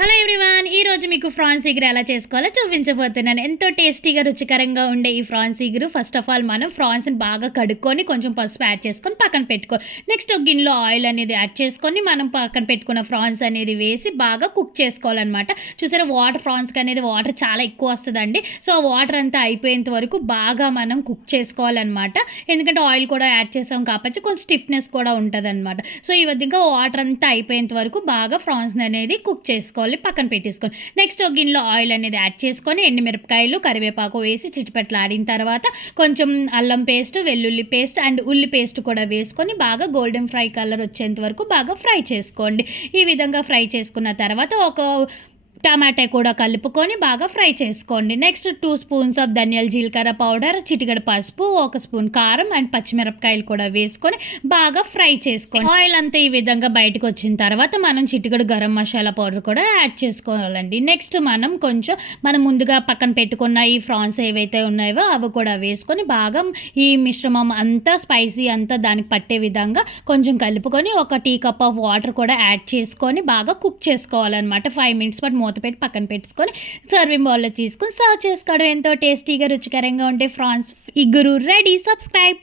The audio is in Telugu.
హలో ఎవ్రీవన్, ఈరోజు మీకు ఫ్రాన్స్ ఇగురు ఎలా చేసుకోవాలో చూపించబోతున్నాను. ఎంతో టేస్టీగా రుచికరంగా ఉండే ఈ ఫ్రాన్స్ ఇగురు ఫస్ట్ ఆఫ్ ఆల్ మనం ఫ్రాన్స్ని బాగా కడుక్కొని కొంచెం పసుపు యాడ్ చేసుకొని పక్కన పెట్టుకో. నెక్స్ట్ ఒక గిన్నెలో ఆయిల్ అనేది యాడ్ చేసుకొని మనం పక్కన పెట్టుకున్న ఫ్రాన్స్ అనేది వేసి బాగా కుక్ చేసుకోవాలన్నమాట. చూసారా, ఫ్రాన్స్కి అనేది వాటర్ చాలా ఎక్కువ వస్తుందండి. సో ఆ వాటర్ అంతా అయిపోయేంత వరకు బాగా మనం కుక్ చేసుకోవాలన్నమాట. ఎందుకంటే ఆయిల్ కూడా యాడ్ చేసాం కాబట్టి కొంచెం స్టిఫ్నెస్ కూడా ఉంటుంది అనమాట. సో ఈ విధంగా వాటర్ అంతా అయిపోయేంత వరకు బాగా ఫ్రాన్స్ అనేది కుక్ చేసుకోవాలి, పక్కన పెట్టేసుకోండి. నెక్స్ట్ ఒక గిన్నెలో ఆయిల్ అనేది యాడ్ చేసుకొని ఎండుమిరపకాయలు కరివేపాకు వేసి చిటిపట్లాడిన తర్వాత కొంచెం అల్లం పేస్ట్, వెల్లుల్లి పేస్ట్ అండ్ ఉల్లి పేస్ట్ కూడా వేసుకొని బాగా గోల్డెన్ ఫ్రై కలర్ వచ్చేంత వరకు బాగా ఫ్రై చేసుకోండి. ఈ విధంగా ఫ్రై చేసుకున్న తర్వాత ఒక టమాటా కూడా కలుపుకొని బాగా ఫ్రై చేసుకోండి. నెక్స్ట్ 2 స్పూన్స్ ఆఫ్ ధనియాల జీలకర్ర పౌడర్, చిటికెడు పసుపు, 1 స్పూన్ కారం అండ్ పచ్చిమిరపకాయలు కూడా వేసుకొని బాగా ఫ్రై చేసుకోండి. ఆయిల్ అంతా ఈ విధంగా బయటకు వచ్చిన తర్వాత మనం చిటికెడు గరం మసాలా పౌడర్ కూడా యాడ్ చేసుకోవాలండి. నెక్స్ట్ మనం ముందుగా పక్కన పెట్టుకున్న ఈ ఫ్రాన్స్ ఏవైతే ఉన్నాయో అవి కూడా వేసుకొని బాగా ఈ మిశ్రమం అంతా స్పైసీ అంతా దానికి పట్టే విధంగా కొంచెం కలుపుకొని ఒక టీ కప్ ఆఫ్ వాటర్ కూడా యాడ్ చేసుకొని బాగా కుక్ చేసుకోవాలన్నమాట. 5 మినిట్స్ పాటు మూత పెట్టి పక్కన పెట్టుకొని సర్వింగ్ బౌల్లో తీసుకొని సర్వ్ చేసుకోవడం. ఎంతో టేస్టీగా రుచికరంగా ఉంటే ఫ్రాన్స్ ఇగురు రెడీ. సబ్స్క్రైబ్.